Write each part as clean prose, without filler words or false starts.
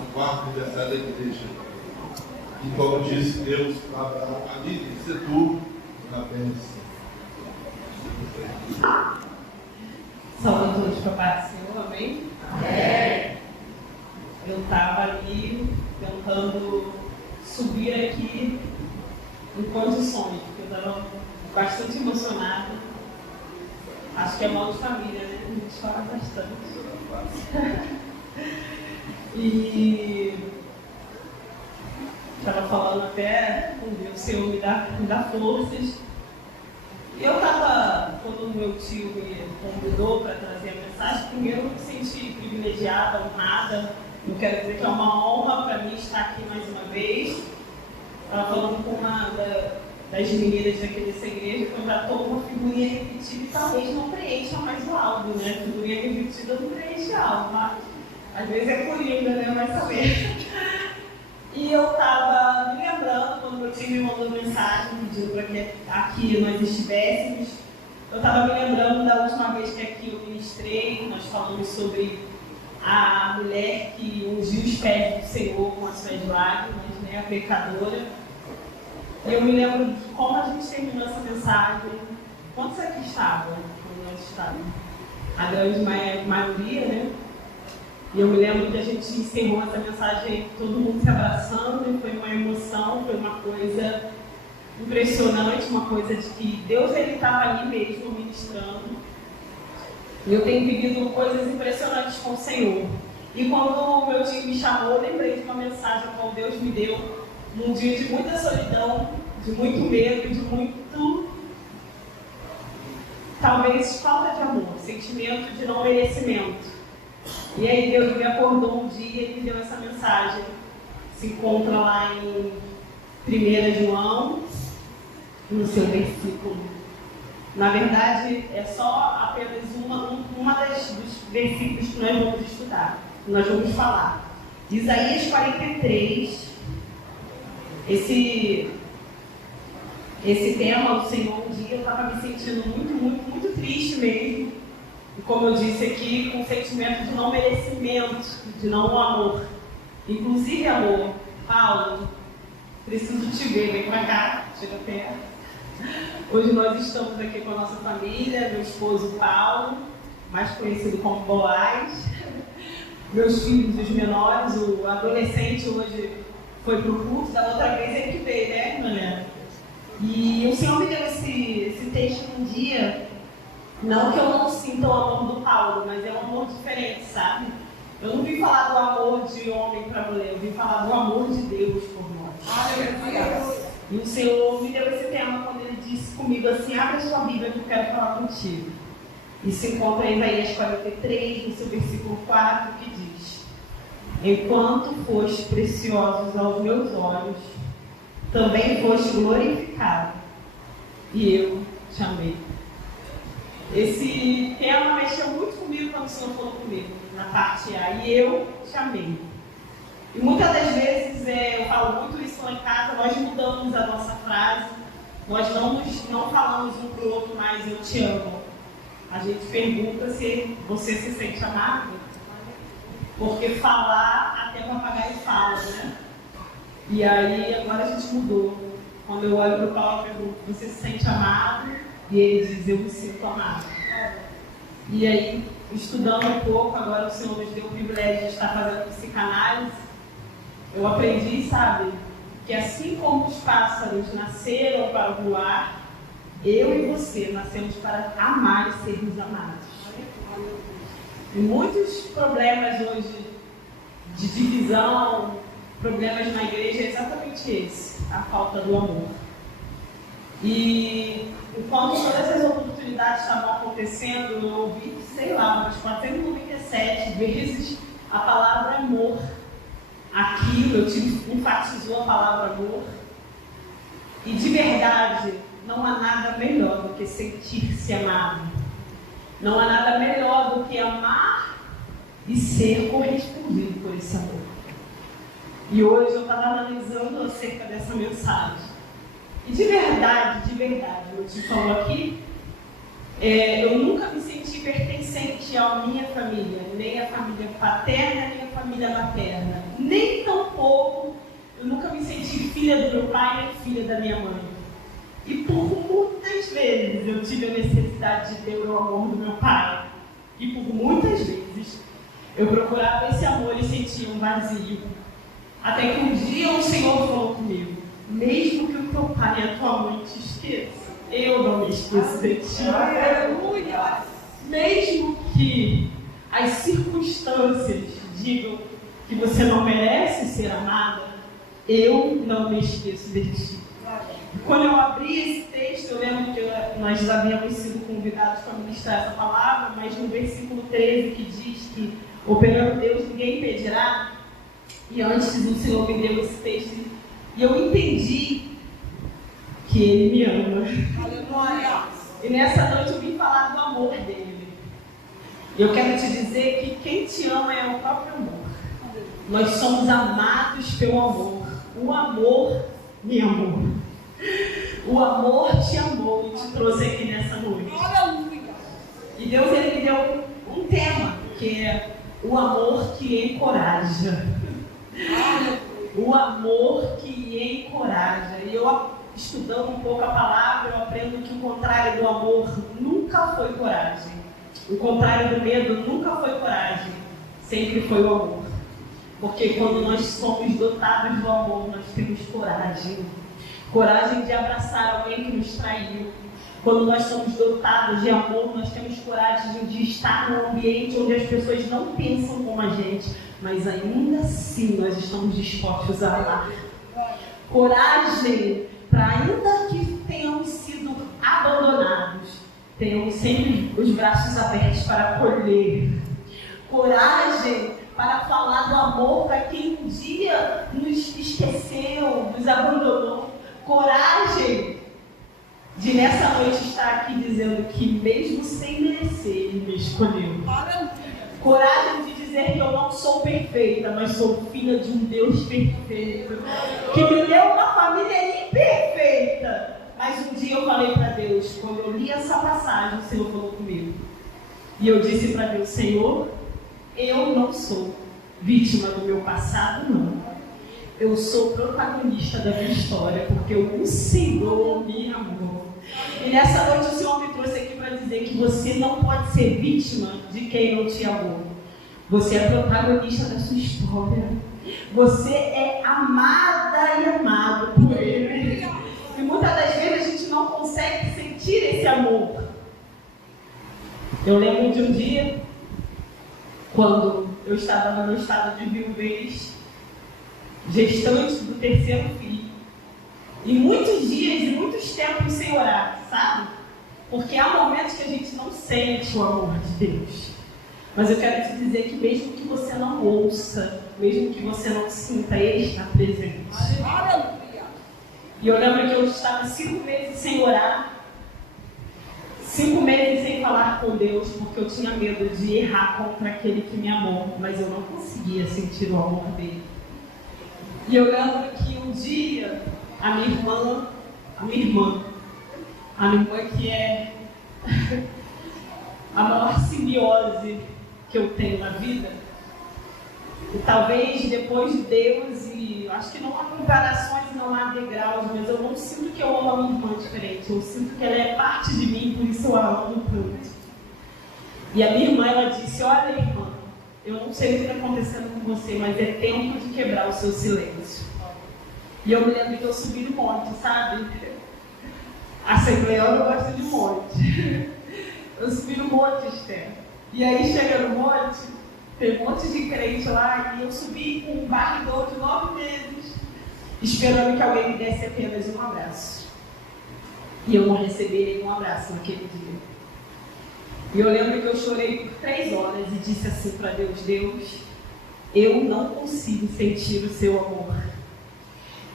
no quarto aniversário da igreja. E como disse Deus para Abraão, ali tem que ser tu na bênção. Salve a todos para a paz do Senhor, amém? Amém. Eu estava ali tentando subir aqui em condições, porque eu estava bastante emocionada. Acho que é mal de família, né? A gente chora bastante. E estava falando até com Deus, o Senhor me dá forças. E eu estava, quando o meu tio me convidou para trazer a mensagem, primeiro eu me senti privilegiada, honrada. Eu quero dizer que é uma honra para mim estar aqui mais uma vez. Estava falando com uma das meninas daqui dessa igreja, que eu já estou com uma figurinha repetida e talvez não preencha mais o áudio, né? Figurinha repetida não preenche áudio, mas às vezes é coringa, né? Vai saber. E eu estava me lembrando, quando meu time me mandou mensagem pedindo para que aqui nós estivéssemos, eu estava me lembrando da última vez que aqui eu ministrei, nós falamos sobre a mulher que ungiu os pés do Senhor com as suas lágrimas, né, a pecadora. E eu me lembro de como a gente terminou essa mensagem. Quantos aqui estavam quando nós estávamos? A grande maioria, né? E eu me lembro que a gente encerrou essa mensagem, todo mundo se abraçando, e foi uma emoção, foi uma coisa impressionante, uma coisa de que Deus estava ali mesmo ministrando. E eu tenho vivido coisas impressionantes com o Senhor. E quando o meu time me chamou, eu lembrei de uma mensagem a qual Deus me deu num dia de muita solidão, de muito medo, de muito, talvez, falta de amor, sentimento de não merecimento. E aí Deus me acordou um dia e me deu essa mensagem. Se encontra lá em 1 João, no seu versículo. Na verdade, é só apenas uma dos versículos que nós vamos estudar, que nós vamos falar. Isaías 43, esse tema do Senhor, um dia eu estava me sentindo muito triste mesmo. E como eu disse aqui, com um sentimento de não merecimento, de não amor. Inclusive, amor, Paulo, preciso te ver, vem pra cá, chega perto. Hoje nós estamos aqui com a nossa família, meu esposo Paulo, mais conhecido como Boaz, meus filhos, os menores, o adolescente hoje foi pro culto, da outra vez ele que veio, né, Mané? E o Senhor me deu esse texto um dia. Não que eu não sinta o amor do Paulo, mas é um amor diferente, sabe? Eu não vim falar do amor de homem para mulher, eu vim falar do amor de Deus por nós. E o Senhor me deu esse tema quando Ele disse comigo assim: abre a sua Bíblia que eu quero falar contigo. E se encontra em Isaías 43, no seu versículo 4, que diz: enquanto foste preciosos aos meus olhos, também foste glorificado, e eu te amei. Esse tema mexeu muito comigo quando o Senhor falou comigo, na parte A, e eu te amei. E muitas das vezes, eu falo muito isso lá em casa, nós mudamos a nossa frase, nós não falamos um para o outro mais eu te amo. A gente pergunta se você se sente amado, porque falar até papagaio fala, né? E aí agora a gente mudou. Quando eu olho para o Paulo, eu pergunto: você se sente amado? E ele diz: eu me sinto amado. E aí, estudando um pouco, agora o Senhor nos deu o privilégio de estar fazendo psicanálise. Eu aprendi, sabe, que assim como os pássaros nasceram para voar, eu e você nascemos para amar e sermos amados. E muitos problemas hoje de divisão, problemas na igreja, é exatamente esse: a falta do amor. E enquanto todas essas oportunidades estavam acontecendo, eu ouvi, sei lá, umas 497 vezes a palavra amor. Aqui meu time enfatizou a palavra amor. E de verdade, não há nada melhor do que sentir-se amado. Não há nada melhor do que amar e ser correspondido por esse amor. E hoje eu estava analisando acerca dessa mensagem. E de verdade, eu te falo aqui, eu nunca me senti pertencente à minha família, nem à família paterna, nem à família materna, nem filha do meu pai nem filha da minha mãe. E por muitas vezes eu tive a necessidade de ter o amor do meu pai. E por muitas vezes eu procurava esse amor e sentia um vazio. Até que um dia o Senhor falou comigo: mesmo que o teu pai e a tua mãe te esqueçam, eu não me esqueço de ti. Aleluia! Mesmo que as circunstâncias digam que você não merece ser amada, eu não me esqueço de ti. Quando eu abri esse texto, eu lembro que nós já havíamos sido convidados para ministrar essa palavra, mas no versículo 13 que diz que operando Deus ninguém impedirá, e antes o Senhor me deu esse texto, e eu entendi que Ele me ama. Aleluia! E nessa noite eu vim falar do amor dele. Eu quero te dizer que quem te ama é o próprio amor. Nós somos amados pelo amor. O amor me amou. O amor te amou e te trouxe aqui nessa noite. E Deus ele me deu um tema, que é o amor que encoraja. O amor que encoraja. E eu, estudando um pouco a palavra, eu aprendo que o contrário do amor nunca foi coragem. O contrário do medo nunca foi coragem. Sempre foi o amor. Porque quando nós somos dotados do amor, nós temos coragem. Coragem de abraçar alguém que nos traiu. Quando nós somos dotados de amor, nós temos coragem de estar num ambiente onde as pessoas não pensam como a gente, mas ainda assim nós estamos dispostos a amar. Coragem para, ainda que tenhamos sido abandonados, tenhamos sempre os braços abertos para acolher. Coragem para falar do amor para quem um dia nos esqueceu, nos abandonou. Coragem de nessa noite estar aqui dizendo que mesmo sem merecer, Ele me escolheu. Coragem de dizer que eu não sou perfeita, mas sou filha de um Deus perfeito, que me deu uma família imperfeita. Mas um dia eu falei para Deus, quando eu li essa passagem, o Senhor falou comigo. E eu disse para Deus: Senhor, eu não sou vítima do meu passado, não. Eu sou protagonista da minha história, porque o Senhor me amou. E nessa noite o Senhor me trouxe aqui para dizer que você não pode ser vítima de quem não te amou. Você é protagonista da sua história. Você é amada e amado por Ele. E muitas das vezes a gente não consegue sentir esse amor. Eu lembro de um dia, quando eu estava no meu estado de viuvez, gestante do terceiro filho, e muitos dias e muitos tempos sem orar, sabe? Porque há momentos que a gente não sente o amor de Deus. Mas eu quero te dizer que mesmo que você não ouça, mesmo que você não sinta, Ele está presente. E eu lembro que eu estava 5 meses sem orar, 5 meses sem falar com Deus, porque eu tinha medo de errar contra aquele que me amou, mas eu não conseguia sentir o amor dele. E eu lembro que um dia, a minha irmã que é a maior simbiose que eu tenho na vida, e talvez depois de Deus, e acho que não há comparações, não há degraus, mas eu não sinto que eu amo a minha irmã diferente, eu sinto que ela é parte de mim, por isso eu a amo tanto. E a minha irmã, ela disse: olha, irmã, eu não sei o que está acontecendo com você, mas é tempo de quebrar o seu silêncio. E eu me lembro que eu subi no monte, sabe? Assembleando gosta de monte. Eu subi no monte, Esther. E aí chega no monte, tem um monte de crente lá, e eu subi com um barridor de 9 meses, esperando que alguém me desse apenas um abraço. E eu não recebi nenhum abraço naquele dia. E eu lembro que eu chorei por 3 horas e disse assim para Deus: Deus, eu não consigo sentir o seu amor.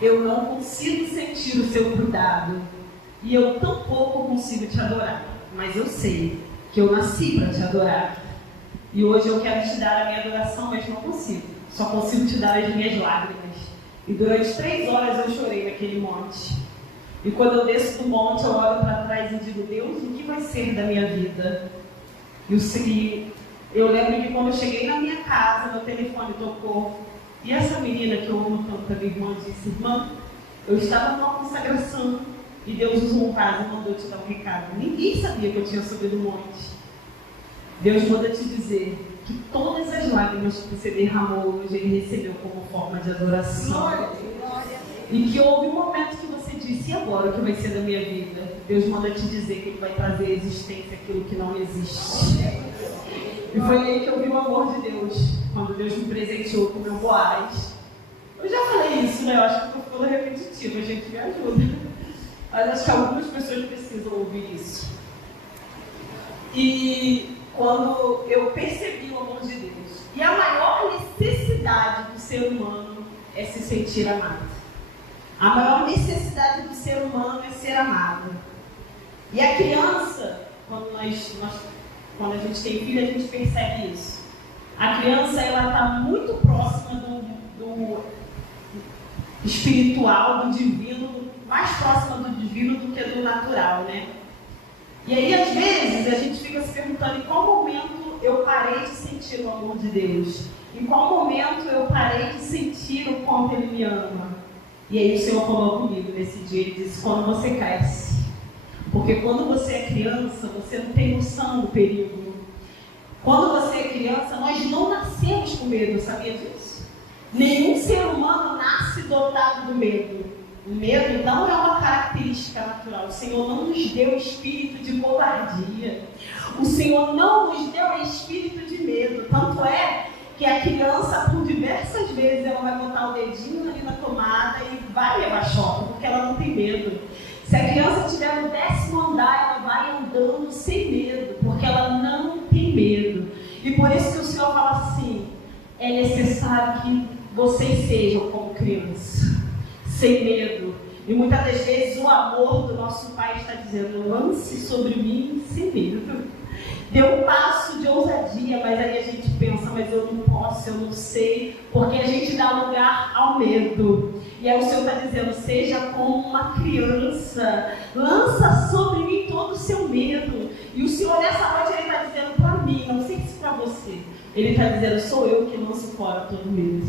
Eu não consigo sentir o seu cuidado. E eu tampouco consigo te adorar. Mas eu sei que eu nasci para te adorar. E hoje eu quero te dar a minha adoração, mas não consigo. Só consigo te dar as minhas lágrimas. E durante 3 horas eu chorei naquele monte. E quando eu desço do monte, eu olho para trás e digo: Deus, o que vai ser da minha vida? E eu lembro que quando eu cheguei na minha casa, meu telefone tocou. E essa menina que eu amo tanto, a minha irmã, disse: irmã, Eu estava numa consagração e Deus usou um vaso e mandou te dar um recado. Ninguém sabia que eu tinha subido o monte. Deus manda te dizer que todas as lágrimas que você derramou hoje, Ele recebeu como forma de adoração. E que houve um momento que você disse, e agora o que vai ser da minha vida? Deus manda te dizer que Ele vai trazer à existência aquilo que não existe. E foi aí que eu vi o amor de Deus, quando Deus me presenteou com o meu Boaz. Eu já falei isso, né? Eu acho que eu estou falando repetitivo, a gente me ajuda. Mas acho que algumas pessoas precisam ouvir isso. E quando eu percebi o amor de Deus, e a maior necessidade do ser humano é se sentir amado. A maior necessidade do ser humano é ser amado. E a criança, quando a gente tem filho, a gente percebe isso. A criança, ela está muito próxima do espiritual, do divino, mais próxima do divino do que do natural, né? E aí, às vezes, a gente fica se perguntando em qual momento eu parei de sentir o amor de Deus. Em qual momento eu parei de sentir o quanto Ele me ama. E aí o Senhor falou comigo nesse dia, Ele disse, quando você cresce. Porque quando você é criança, você não tem noção do perigo. Quando você é criança, nós não nascemos com medo, sabia disso? Nenhum ser humano nasce dotado do medo. O medo não é uma característica natural. O Senhor não nos deu espírito de covardia. O Senhor não nos deu espírito de medo. Tanto é que a criança, por diversas vezes, ela vai botar o dedinho ali na tomada e vai levar choque, porque ela não tem medo. Se a criança estiver no 10º andar, ela vai andando sem medo, porque ela não tem medo. E por isso que o Senhor fala assim, é necessário que vocês sejam como criança, sem medo. E muitas das vezes o amor do nosso Pai está dizendo, lance sobre mim sem medo. Dê um passo de ousadia, mas aí a gente pensa, mas eu não posso, eu não sei, porque a gente dá lugar ao medo. E aí o Senhor está dizendo, seja como uma criança, lança sobre mim todo o seu medo. E o Senhor nessa noite, Ele está dizendo para mim, não sei se para você, Ele está dizendo, sou eu que lanço fora todo medo.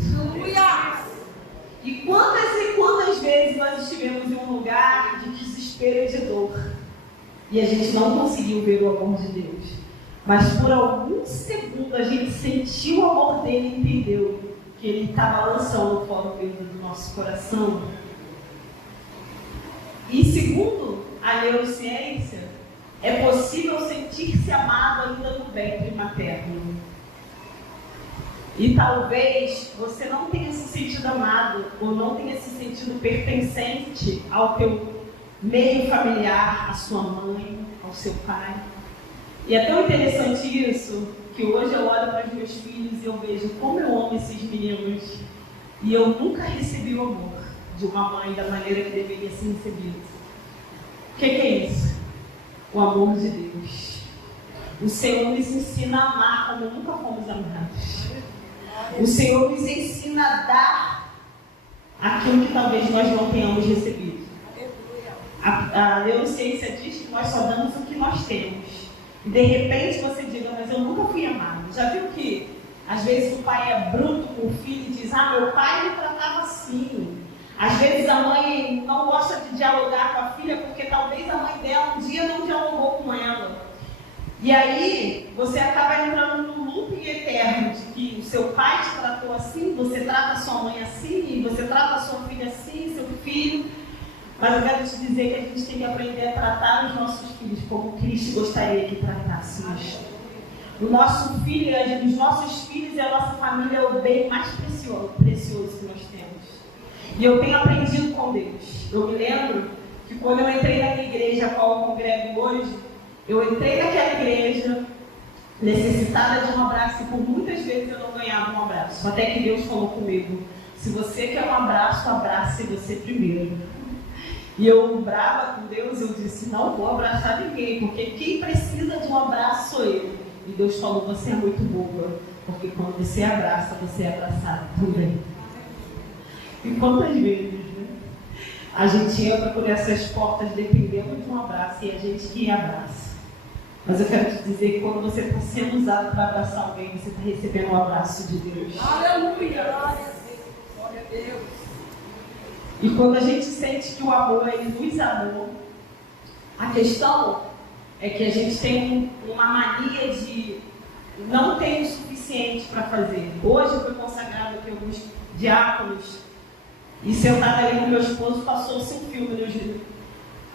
E quantas vezes nós estivemos em um lugar de desespero e de dor, e a gente não conseguiu ver o amor de Deus. Mas por alguns segundos a gente sentiu o amor dele e entendeu que ele estava lançando fora o medo do nosso coração. E segundo a neurociência, é possível sentir-se amado ainda no ventre materno. E talvez você não tenha se sentido amado ou não tenha se sentido pertencente ao teu meio familiar, à sua mãe, ao seu pai. E é tão interessante isso, que hoje eu olho para os meus filhos e eu vejo como eu amo esses meninos. E eu nunca recebi o amor de uma mãe da maneira que deveria ser recebido. O que é isso? O amor de Deus. O Senhor nos ensina a amar como nunca fomos amados. O Senhor nos ensina a dar aquilo que talvez nós não tenhamos recebido. A neurociência diz que nós só damos o que nós temos. E de repente você diga, mas eu nunca fui amado. Já viu que às vezes o pai é bruto com o filho e diz, meu pai me tratava assim. Às vezes a mãe não gosta de dialogar com a filha porque talvez a mãe dela um dia não dialogou com ela. E aí você acaba entrando num looping eterno de que o seu pai te tratou assim, você trata a sua mãe assim, você trata a sua filha assim, seu filho. Mas eu quero te dizer que a gente tem que aprender a tratar os nossos filhos como Cristo gostaria que tratássemos. O nosso filho, os nossos filhos e a nossa família é o bem mais precioso que nós temos. E eu tenho aprendido com Deus. Eu me lembro que quando eu entrei na igreja a qual eu congrego hoje, eu entrei naquela igreja necessitada de um abraço e por muitas vezes eu não ganhava um abraço. Até que Deus falou comigo, se você quer um abraço, abrace você primeiro. E eu, brava com Deus, eu disse, não vou abraçar ninguém, porque quem precisa de um abraço sou eu. E Deus falou, você é muito boa, porque quando você abraça, você é abraçado também. E quantas vezes, né? A gente entra por essas portas dependendo de um abraço e a gente que abraça. Mas eu quero te dizer que quando você está sendo usado para abraçar alguém, você está recebendo o abraço de Deus. Aleluia! Glória a Deus! E quando a gente sente que o amor, ele nos amou, a questão é que a gente tem uma mania de não ter o suficiente para fazer. Hoje eu fui consagrado aqui alguns diáconos e sentada ali com meu esposo passou-se um filme,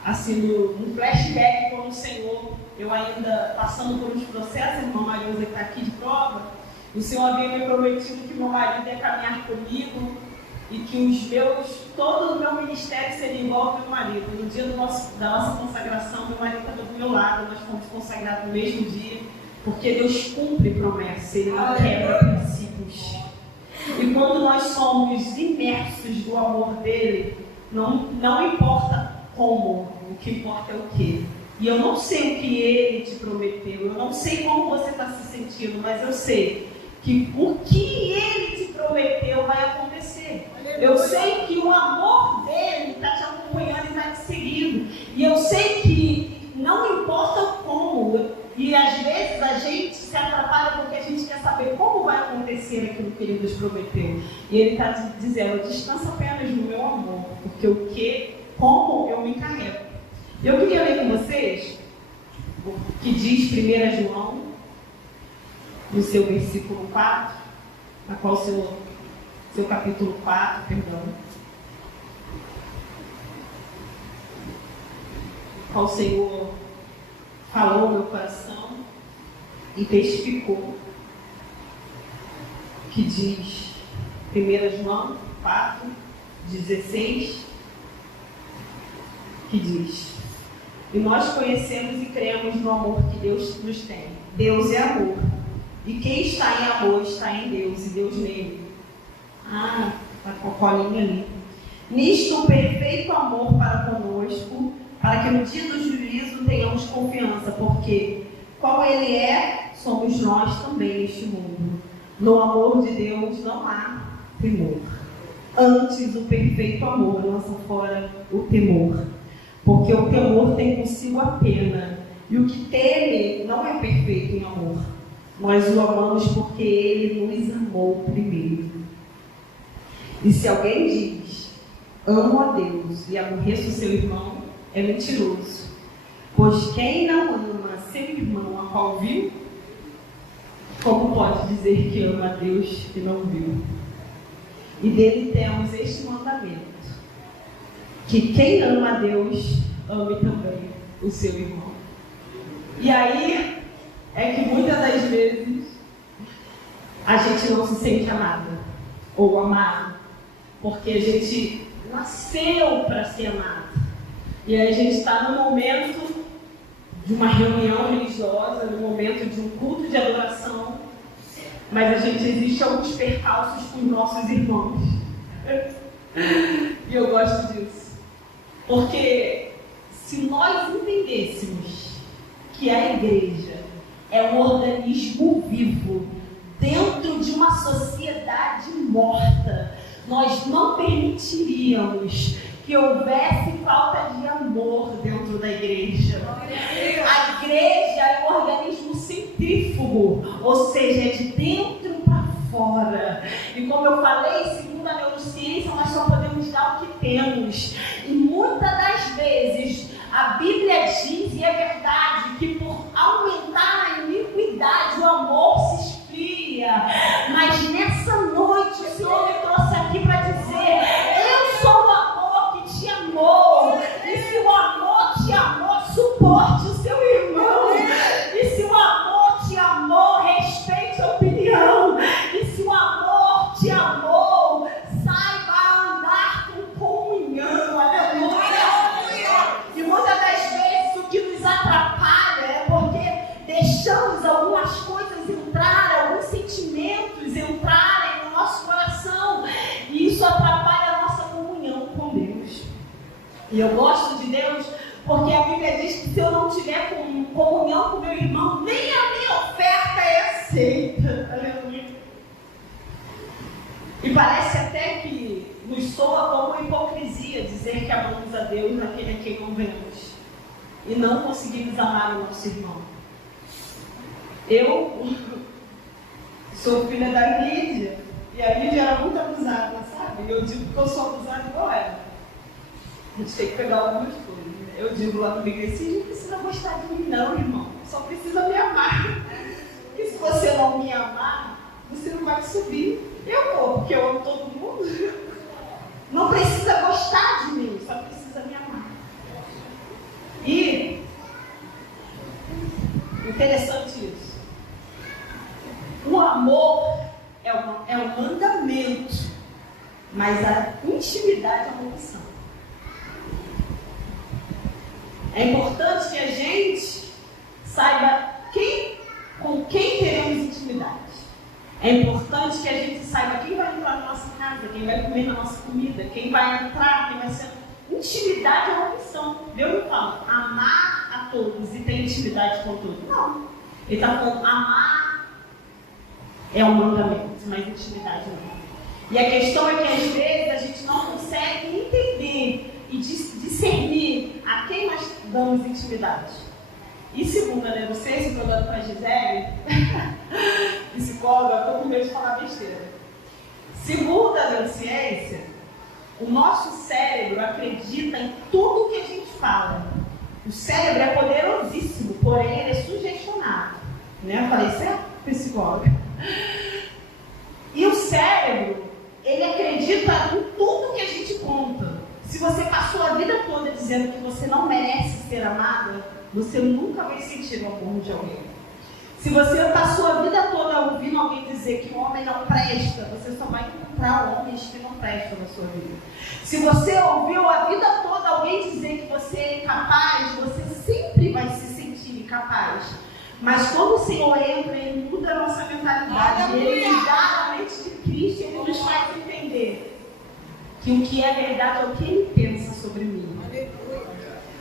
um flashback com o Senhor. Eu ainda passando por uns processos, a irmã Marisa está aqui de prova. O Senhor havia me prometido que meu marido ia caminhar comigo e que todo o meu ministério seria igual ao meu marido. No dia da nossa consagração, meu marido estava do meu lado, nós fomos consagrados no mesmo dia, porque Deus cumpre promessas, Ele não quebra princípios. E quando nós somos imersos do amor dele, não importa como, o que importa é o que. E eu não sei o que Ele te prometeu, eu não sei como você está se sentindo, mas eu sei que o que Ele te prometeu vai acontecer. Eu sei que o amor dele está te acompanhando e está te seguindo. E eu sei que não importa o como. E às vezes a gente se atrapalha porque a gente quer saber como vai acontecer aquilo que ele nos prometeu. E ele está dizendo, descansa apenas no meu amor, porque como eu me encarrego. Eu queria ler com vocês o que diz 1 João, no seu versículo 4, na qual seu capítulo 4, perdão. Qual o Senhor falou no meu coração e testificou, que diz 1 João 4, 16, que diz: e nós conhecemos e cremos no amor que Deus nos tem. Deus é amor. E quem está em amor está em Deus e Deus nele. Está com a colinha ali. Nisto um perfeito amor para conosco, para que no dia do juízo tenhamos confiança, porque qual Ele é, somos nós também neste mundo. No amor de Deus não há temor. Antes, o perfeito amor lança fora o temor, porque o temor tem consigo a pena, e o que teme não é perfeito em amor. Nós o amamos porque Ele nos amou primeiro. E se alguém diz, amo a Deus e aborreço o seu irmão, é mentiroso. Pois quem não ama seu irmão a qual viu, como pode dizer que ama a Deus que não viu? E dele temos este mandamento, que quem ama a Deus, ame também o seu irmão. E aí é que muitas das vezes a gente não se sente amada ou amado, porque a gente nasceu para ser amado. E aí a gente está no momento de uma reunião religiosa, no momento de um culto de adoração, mas a gente existe alguns percalços com os nossos irmãos. E eu gosto disso. Porque se nós entendêssemos que a igreja é um organismo vivo dentro de uma sociedade morta, nós não permitiríamos que houvesse falta de amor dentro da igreja. A igreja é um organismo centrífugo, ou seja, é de dentro para fora. E como eu falei, segundo a neurociência, nós só podemos dar o que temos. E muitas das vezes a Bíblia diz, e é verdade, que por aumentar a iniquidade o amor se esfria. Mas nessa noite o Senhor me trouxe aqui para dizer, eu sou o amor que te amou. E se o amor te amou, suporte o seu irmão. E se o amor te amou, respeite a opinião. E se o amor te amou, saiba andar com comunhão. Aleluia. E muitas das vezes o que nos atrapalha é porque deixamos algumas coisas entrar, alguns sentimentos entrarem no nosso coração. E isso atrapalha a nossa comunhão com Deus. E eu gosto de Deus porque a Bíblia diz que se eu não tiver comunhão com meu irmão, nem a minha oferta é aceita. Aleluia. E parece até que nos soa como hipocrisia dizer que amamos a Deus naquele a quem não vemos e não conseguimos amar o nosso irmão. Eu sou filha da Lídia, e a Lídia era muito abusada, sabe? Eu digo que eu sou abusada igual ela. A gente tem que pegar algumas coisas. Eu digo lá no igreja, você não precisa gostar de mim não, irmão. Só precisa me amar. Porque se você não me amar, você não vai subir. Eu vou, porque eu amo todo mundo. Não precisa gostar de mim, só precisa me amar. E interessante isso. O amor é um mandamento, mas a intimidade é uma opção. É importante que a gente saiba com quem teremos intimidade. É importante que a gente saiba quem vai entrar na nossa casa, quem vai comer na nossa comida, quem vai entrar, quem vai ser. Intimidade é uma opção. Deus não fala amar a todos e ter intimidade com todos. Não. Ele está falando amar é um mandamento, mas intimidade não. E a questão é que às vezes a gente não consegue entender e discernir a quem nós damos intimidade. E segunda, né? Não sei se estou dando para a Gisele, psicóloga, estou com medo de falar besteira. Segundo a neurociência, o nosso cérebro acredita em tudo que a gente fala. O cérebro é poderosíssimo, porém ele é sugestionado. Né? Eu falei certo, psicóloga? E o cérebro, ele acredita em tudo que a gente conta. Se você passou a vida toda dizendo que você não merece ser amada, você nunca vai sentir o amor de alguém. Se você passou a vida toda ouvindo alguém dizer que o homem não presta, você só vai encontrar homens que não prestam na sua vida. Se você ouviu a vida toda alguém dizer que você é incapaz, você sempre vai se sentir incapaz. Mas quando o Senhor entra, Ele muda a nossa mentalidade. Ele nos dá a mente de Cristo, Ele nos faz entender que o que é verdade é o que Ele pensa sobre mim.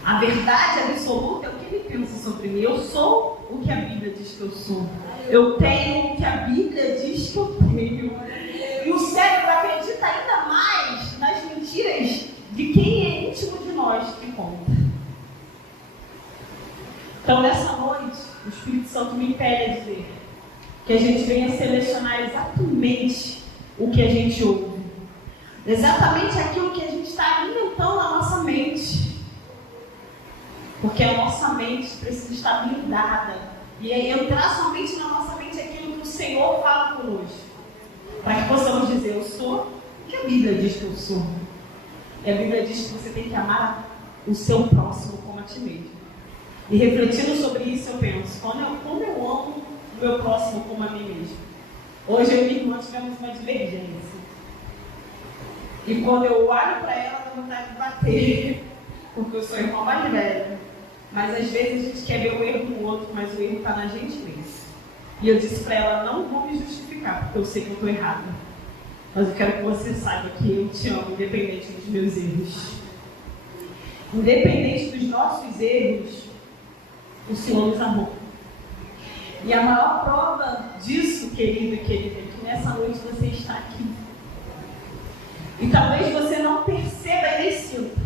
A verdade absoluta é o que Ele pensa sobre mim. Eu sou o que a Bíblia diz que eu sou. Eu tenho o que a Bíblia diz que eu tenho. E o cérebro acredita ainda mais nas mentiras de quem é íntimo de nós que conta. Então, nessa noite, o Espírito Santo me impele a dizer que a gente venha selecionar exatamente o que a gente ouve. Exatamente aquilo que a gente está alimentando na nossa mente. Porque a nossa mente precisa estar blindada. E aí entrar somente na nossa mente aquilo que o Senhor fala conosco. Para que possamos dizer, eu sou o que a Bíblia diz que eu sou. E a Bíblia diz que você tem que amar o seu próximo como a ti mesmo. E refletindo sobre isso, eu penso, como eu amo o meu próximo como a mim mesmo. Hoje eu e minha irmã tivemos uma divergência. E quando eu olho para ela, dá vontade de bater. Porque eu sou a irmã mais velha. Mas às vezes a gente quer ver o erro no outro, mas o erro está na gente mesmo. E eu disse para ela, não vou me justificar, porque eu sei que eu estou errada. Mas eu quero que você saiba que eu te amo, independente dos meus erros. Independente dos nossos erros, o Senhor nos amou. E a maior prova disso, querido e querida, é que nessa noite você está aqui. E talvez você não perceba e nem sinta.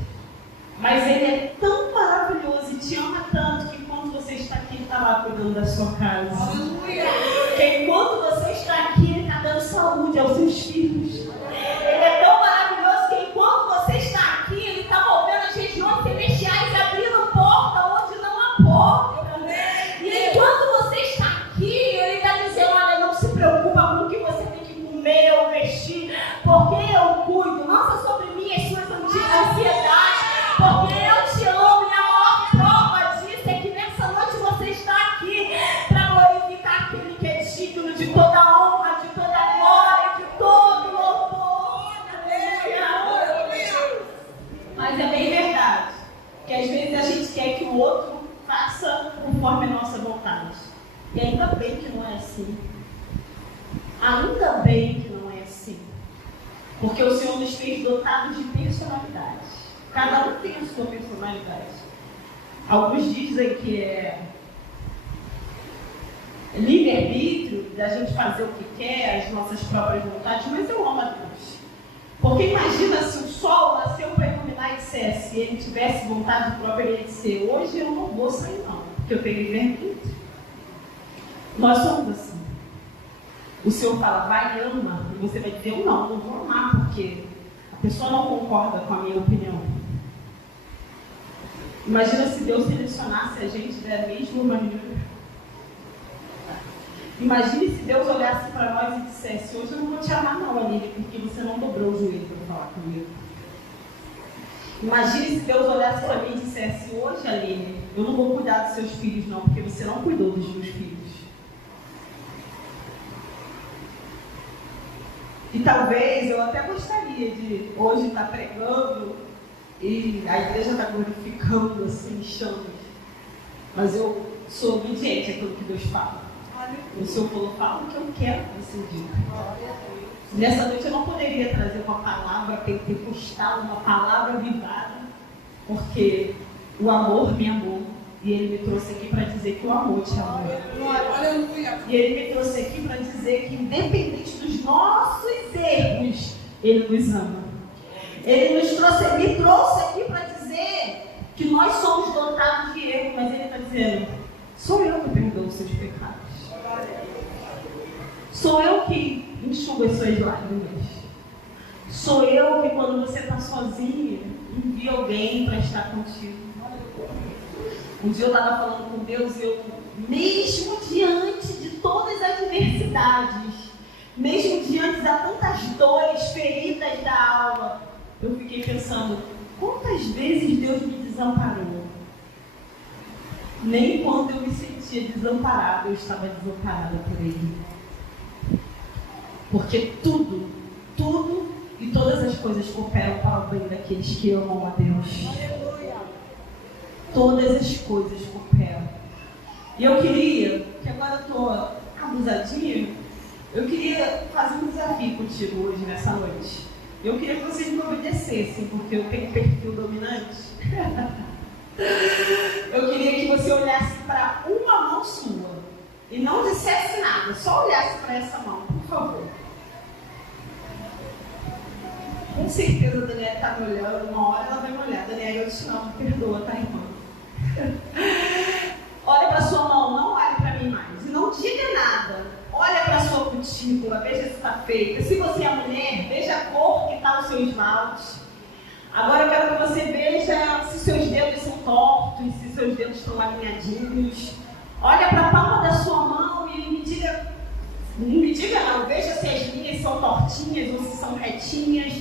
Mas Ele é tão maravilhoso e te ama tanto que enquanto você está aqui, Ele está lá cuidando da sua casa. Aleluia! Que enquanto você está aqui, Ele está dando saúde aos seus filhos. Ele é tão maravilhoso que enquanto você está aqui, Ele está movendo as regiões celestiais e abrindo porta onde não há porta. E enquanto você está aqui, Ele está dizendo, olha, não se preocupa com o que você tem que comer ou vestir, porque eu cuido. Lança sobre mim as suas ansiedades. Porque eu te amo e a maior prova disso é que nessa noite você está aqui para glorificar aquele que é digno de toda honra, de toda glória, de todo louvor. Mas é bem verdade que às vezes a gente quer que o outro faça conforme a nossa vontade. E ainda bem que não é assim. Ainda bem que não é assim. Porque o Senhor nos fez dotados de personalidade. Cada um tem a sua personalidade. Alguns dizem que é livre-arbítrio, da gente fazer o que quer, as nossas próprias vontades, mas eu amo a Deus. Porque imagina se o sol nasceu para iluminar e dissesse, se ele tivesse vontade própria, ele ia dizer, hoje eu não vou sair não, porque eu tenho livre-arbítrio. Nós somos assim. O Senhor fala, vai e ama, e você vai dizer, não vou amar, porque a pessoa não concorda com a minha opinião. Imagina se Deus selecionasse a gente da mesma maneira. Imagine se Deus olhasse para nós e dissesse: hoje eu não vou te amar não, Aline, porque você não dobrou o joelho para falar comigo. Imagine se Deus olhasse para mim e dissesse: hoje, Aline, eu não vou cuidar dos seus filhos não, porque você não cuidou dos meus filhos. E talvez eu até gostaria de hoje estar pregando e a igreja está glorificando assim, chamas. Mas eu sou obediente àquilo que Deus fala. O Senhor falou: fala o que eu quero que você diga. Nessa noite eu não poderia trazer uma palavra pentecostal, uma palavra avivada, porque o amor me amou e Ele me trouxe aqui para dizer que o amor te amou. E Ele me trouxe aqui para dizer que, independente dos nossos erros, Ele nos ama. Ele me trouxe aqui para dizer que nós somos dotados de erro, mas Ele está dizendo: sou eu que perdoo os seus pecados. Sou eu que enxugo as suas lágrimas. Sou eu que, quando você está sozinho, envia alguém para estar contigo. Um dia eu estava falando com Deus e eu, mesmo diante de todas as adversidades, mesmo diante de tantas dores, feridas da alma, eu fiquei pensando: quantas vezes Deus me desamparou? Nem quando eu me sentia desamparada, eu estava desamparada por Ele. Porque tudo e todas as coisas cooperam para o bem daqueles que amam a Deus. Todas as coisas cooperam. E eu queria, que agora eu estou abusadinha, eu queria fazer um desafio contigo hoje, nessa noite. Eu queria que vocês me obedecessem, porque eu tenho perfil dominante. Eu queria que você olhasse para uma mão sua e não dissesse nada, só olhasse para essa mão, por favor. Com certeza a Daniela está me olhando, uma hora ela vai me olhar. Daniela, eu te amo, perdoa, tá, irmã? Olha para sua mão, não olhe para mim mais. E não diga nada. Olha para a sua cutícula, veja se está feita. Se você é mulher, veja a cor que está no seu esmalte. Agora eu quero que você veja se seus dedos são tortos, se seus dedos estão alinhadinhos. Olha para a palma da sua mão e me diga, não, veja se as linhas são tortinhas ou se são retinhas.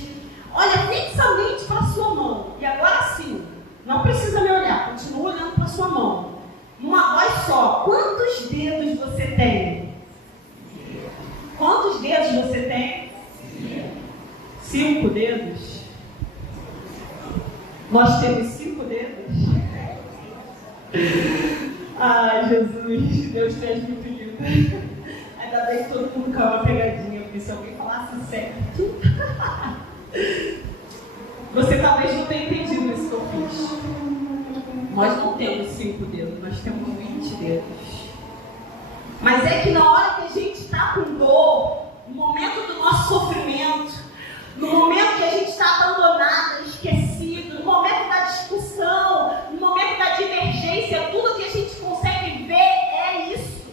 Olha fixamente para a sua mão. E agora sim, não precisa me olhar, continua olhando para a sua mão. Uma voz só. Quantos dedos você tem? Quantos dedos você tem? 5 dedos. Nós temos 5 dedos. Ai, Jesus, Deus te ajude, lindo. Ainda bem que todo mundo caiu uma pegadinha, porque se alguém falasse certo. Você talvez não tenha entendido isso que eu fiz. Nós não temos 5 dedos, nós temos 20 dedos. Mas é que na hora que a gente está com dor, no momento do nosso sofrimento, no momento que a gente está abandonada, esquecido, no momento da discussão, no momento da divergência, tudo que a gente consegue ver é isso.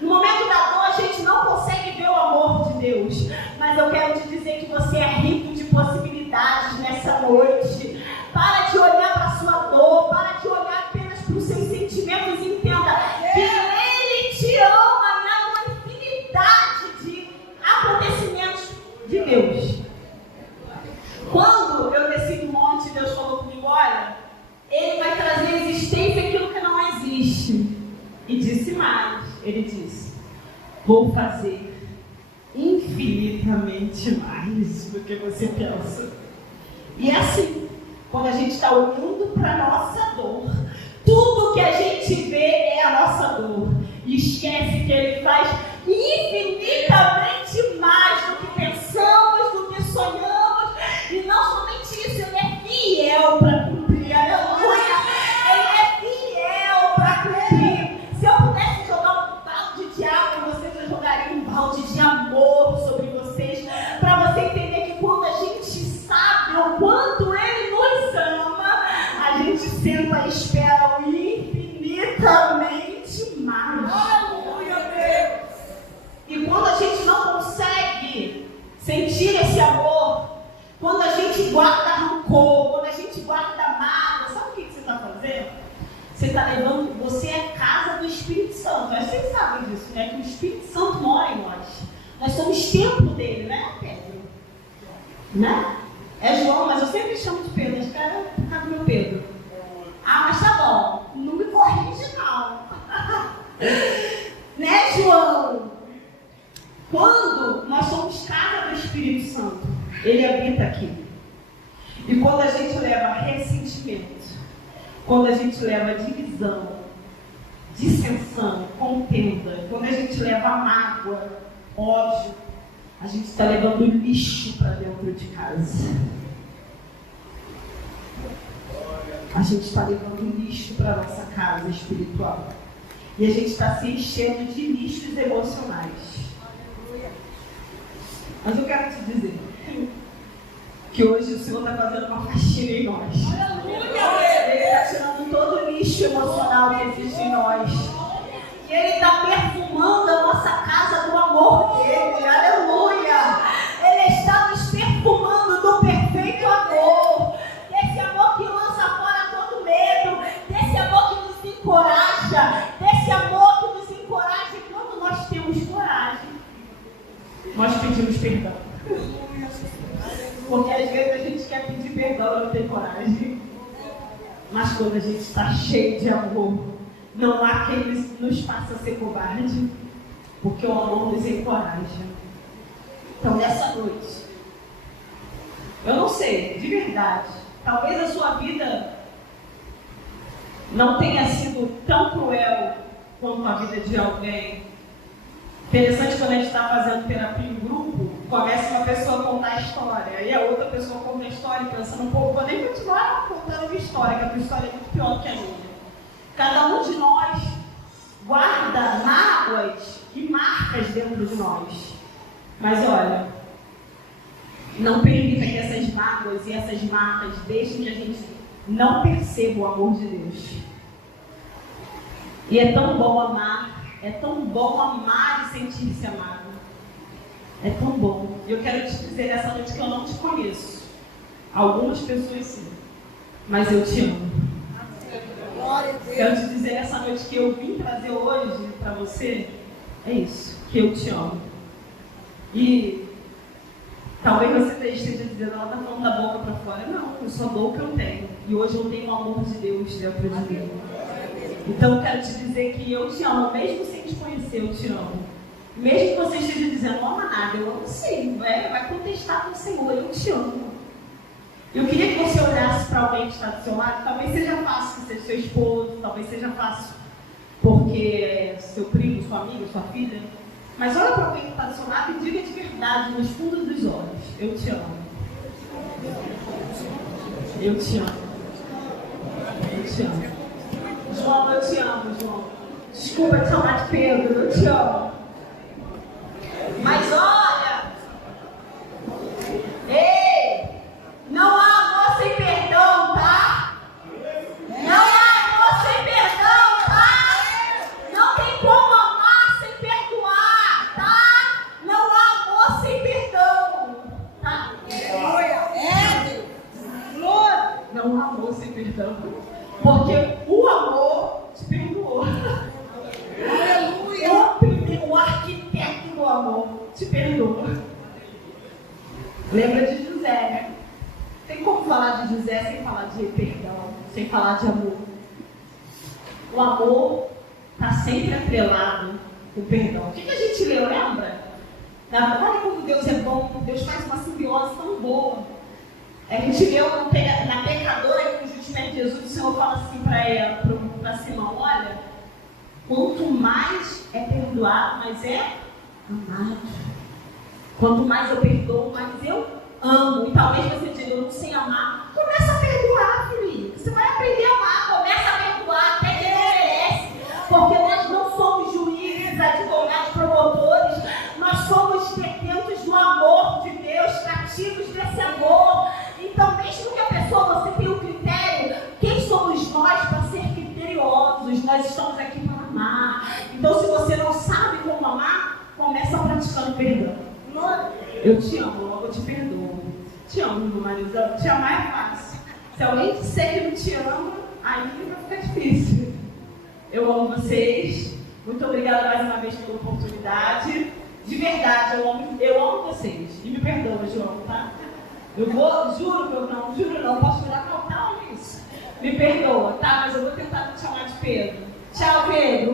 No momento da dor, a gente não consegue ver o amor de Deus. Mas eu quero te dizer que você é rico de possibilidades nessa noite. Para de olhar para a sua dor, para de olhar apenas para os seus sentimentos e entenda que Ele te ama na infinidade de acontecimentos de Deus. Quando eu desci do monte, Deus falou comigo: olha, Ele vai trazer à existência aquilo que não existe. E disse mais, Ele disse: vou fazer infinitamente mais do que você pensa. E é assim, quando a gente está olhando para a nossa dor, tudo que a gente vê é a nossa dor. E esquece que Ele faz infinitamente mais do que pensamos, do que sonhamos. E não somente isso, Ele é fiel para cumprir. Aleluia! Ele é fiel para cumprir. Se eu pudesse jogar um balde de água em vocês, eu jogaria um balde de amor sobre vocês, para você entender que quando a gente sabe o quanto Ele nos ama, a gente senta à espera o infinitamente mais. Aleluia, Deus! E quando a gente não consegue sentir esse amor, quando a gente guarda rancor, quando a gente guarda mágoa, sabe o que você está fazendo? está levando, você é casa do Espírito Santo. Acho que vocês sabem disso, né? Que o Espírito Santo mora em nós. Nós somos templo dele, né, Pedro? Né? É João, mas eu sempre chamo de Pedro. Acho que era por causa do meu Pedro. Ah, mas tá bom. Não me corrige, não. Né, João? Quando nós somos casa do Espírito Santo, ele habita aqui. E quando a gente leva ressentimento, quando a gente leva divisão, dissensão, contenda, quando a gente leva mágoa, ódio, a gente está levando lixo para dentro de casa. A gente está levando lixo para a nossa casa espiritual. E a gente está se enchendo de lixos emocionais. Mas eu quero te dizer que hoje o Senhor está fazendo uma faxina em nós. Ele está tirando todo o lixo emocional que existe em nós. E Ele está perfumando a nossa casa do amor dele. Aleluia! Ele está nos perfumando do perfeito amor. Desse amor que lança fora todo medo. Desse amor que nos encoraja. Desse amor que nos encoraja. E quando nós temos coragem, nós pedimos perdão. Porque às vezes a gente quer pedir perdão e não tem coragem. Mas quando a gente está cheio de amor, não há quem nos faça ser covarde. Porque o amor nos encoraja. Então nessa noite, eu não sei, de verdade, talvez a sua vida não tenha sido tão cruel quanto a vida de alguém. Interessante, quando a gente está fazendo terapia em grupo, começa uma pessoa a contar a história, e a outra pessoa conta a história, pensando, pô, vou nem continuar contando a minha história, que a tua história é muito pior do que a minha. Cada um de nós guarda mágoas e marcas dentro de nós. Mas olha, não permita que essas mágoas e essas marcas deixem que a gente não perceba o amor de Deus. E é tão bom amar. É tão bom amar e sentir-se amado. É tão bom. E eu quero te dizer nessa noite que eu não te conheço. Algumas pessoas sim. Mas eu te amo. Quero te dizer nessa noite que eu vim trazer hoje para você. É isso. Que eu te amo. E talvez você esteja dizendo, ela está falando da boca para fora. Não, eu só dou o que eu tenho. E hoje eu tenho o amor de Deus dentro de mim. Então eu quero te dizer que eu te amo, mesmo sem te conhecer, eu te amo. Mesmo que você esteja dizendo, não ama nada, eu amo sim, vai contestar com o Senhor, eu te amo. Eu queria que você olhasse para alguém que está do seu lado, talvez seja fácil ser seu esposo, talvez seja fácil porque é seu primo, sua amiga, sua filha. Mas olha para alguém que está do seu lado e diga de verdade, nos fundos dos olhos, eu te amo. Eu te amo. Eu te amo. João, eu te amo, João. Desculpa te chamar de Pedro, eu te amo. Mas olha, ei, não há amor sem perdão, tá? Não há amor sem perdão, tá? Não tem como amar sem perdoar, tá? Não há amor sem perdão, tá? Não há amor sem perdão. Porque o amor te perdoou. Aleluia! O arquiteto do amor te perdoa. Lembra de José, né? Tem como falar de José sem falar de perdão, sem falar de amor. O amor está sempre atrelado com o perdão. O que a gente leu, lembra? Olha como Deus é bom, Deus faz uma simbiose tão boa. A gente leu na pecadora, que no julgamento de Jesus, o Senhor fala assim para Simão, olha, quanto mais é perdoado, mais é amado. Quanto mais eu perdoo, mais eu amo. E talvez você diga, eu não sei amar. Começa a perdoar, filhinho. Você vai aprender a amar. Começa a perdoar até que ele merece. Porque nós não somos juízes, advogados, promotores. Nós somos detentos do amor de Deus, cativos desse amor. Então, mesmo que a pessoa, você tenha um critério, quem somos nós para ser criteriosos? Nós estamos aqui para amar. Então, se você não sabe como amar, começa praticando perdão. Eu te amo, logo eu te perdoo. Te amo, meu marido. Te amar é fácil. Se alguém disser que não te ama, aí vai ficar difícil. Eu amo vocês. Muito obrigada mais uma vez pela oportunidade. De verdade, eu amo vocês. E me perdoa, João, tá? Eu vou, juro não, posso virar não, tá, isso. Me perdoa, tá? Mas eu vou tentar não te chamar de Pedro. Tchau, Pedro.